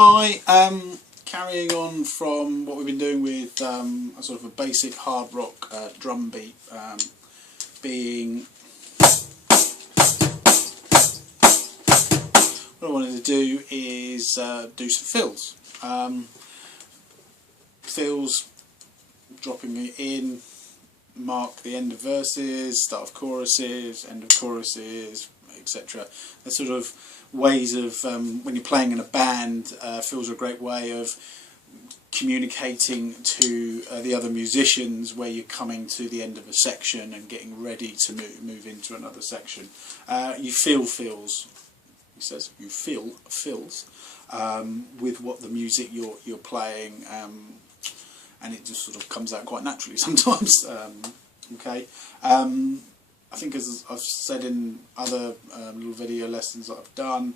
Hi, carrying on from what we've been doing with a sort of a basic hard rock drum beat, being what I wanted to do is do some fills. Fills, dropping it in, mark the end of verses, start of choruses, end of choruses, etc. They're sort of ways of, when you're playing in a band, fills are a great way of communicating to the other musicians where you're coming to the end of a section and getting ready to move into another section. You feel fills, he says, you feel fills with what the music you're playing, and it just sort of comes out quite naturally sometimes. Okay. I think, as I've said in other little video lessons that I've done,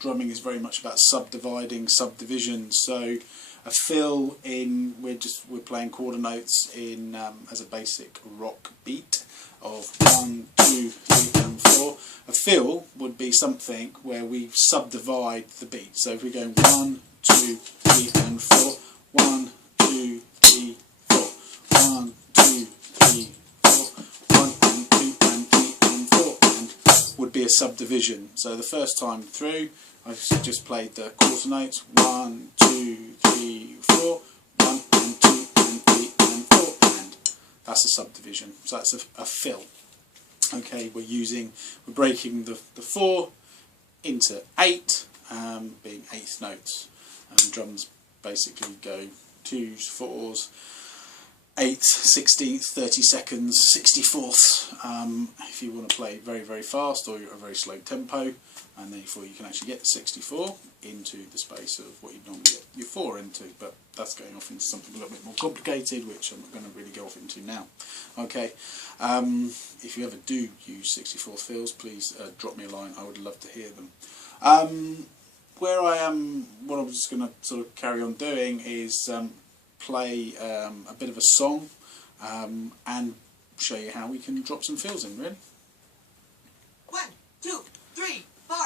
drumming is very much about subdividing, subdivisions. So a fill in, we're playing quarter notes in as a basic rock beat of 1, 2, 3 and 4. A fill would be something where we subdivide the beat. So if we're going 1, 2, 3 and 4, 1, 2, 3, 4, 1, 2, 3, 4, 1 and 2 and 3 and 4, and would be a subdivision. So the first time through, I've just played the quarter notes, 1, 2, 3, 4, 1 and 2 and 3 and 4, and that's a subdivision. So that's a fill. Okay, we're breaking the 4 into 8, being eighth notes, and drums basically go 2s, 4s, 8ths, 16ths, 32nds, 64ths, if you want to play very, very fast or a very slow tempo, and therefore you can actually get the 64 into the space of what you'd normally get your 4 into, but that's going off into something a little bit more complicated, which I'm not going to really go off into now. Okay, if you ever do use 64th fills, please drop me a line, I would love to hear them. Where I am, what I'm just going to sort of carry on doing is play a bit of a song and show you how we can drop some fills in, really. 1, 2, 3, 4.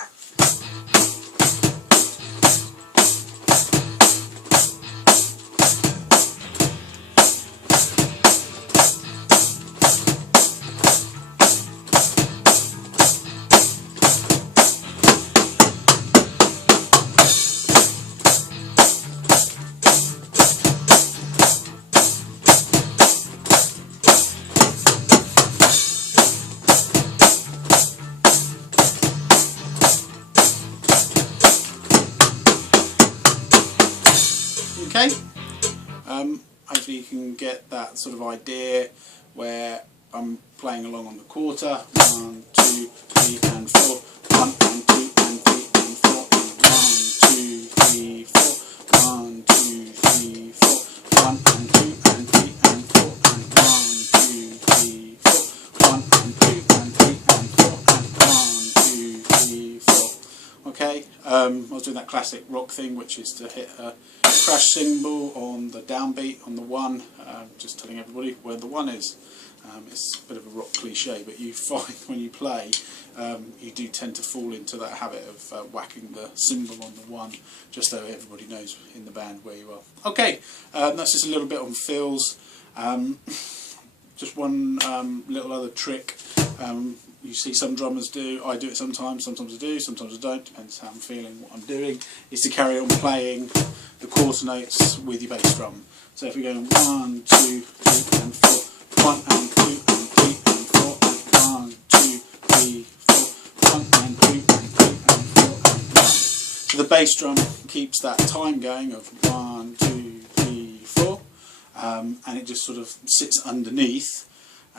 Okay, hopefully you can get that sort of idea where I'm playing along on the quarter, 1, 2, 3 and 4, 1 and 2 and 3 and 4, and 1, 2, 3, 4, 1, 2, 3, 4, 1 and 2 and 3 and 4, and 1, 2, 3, 4, 1 and 2 and 3 and 4, and 1, 2, 3, 4. Okay, I was doing that classic rock thing, which is to hit a crash cymbal on the downbeat on the 1, just telling everybody where the 1 is. It's a bit of a rock cliche, but you find when you play, you do tend to fall into that habit of whacking the cymbal on the 1, just so everybody knows in the band where you are. Okay, that's just a little bit on fills. Just one little other trick. You see some drummers do, I do it sometimes I do, sometimes I don't, depends how I'm feeling, what I'm doing, is to carry on playing the quarter notes with your bass drum. So if we're going 1, 2, 3 and 4, 1 and 2 and 3 and 4, and 1, 2, 3, 4, 1 and 2 and 3 and 4 and 1. So the bass drum keeps that time going of 1, 2, 3, 4, and it just sort of sits underneath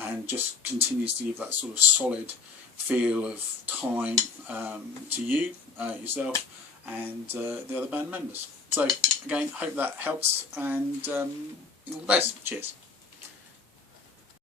and just continues to give that sort of solid feel of time to you, yourself, and the other band members. So again, hope that helps, and all the best. Cheers.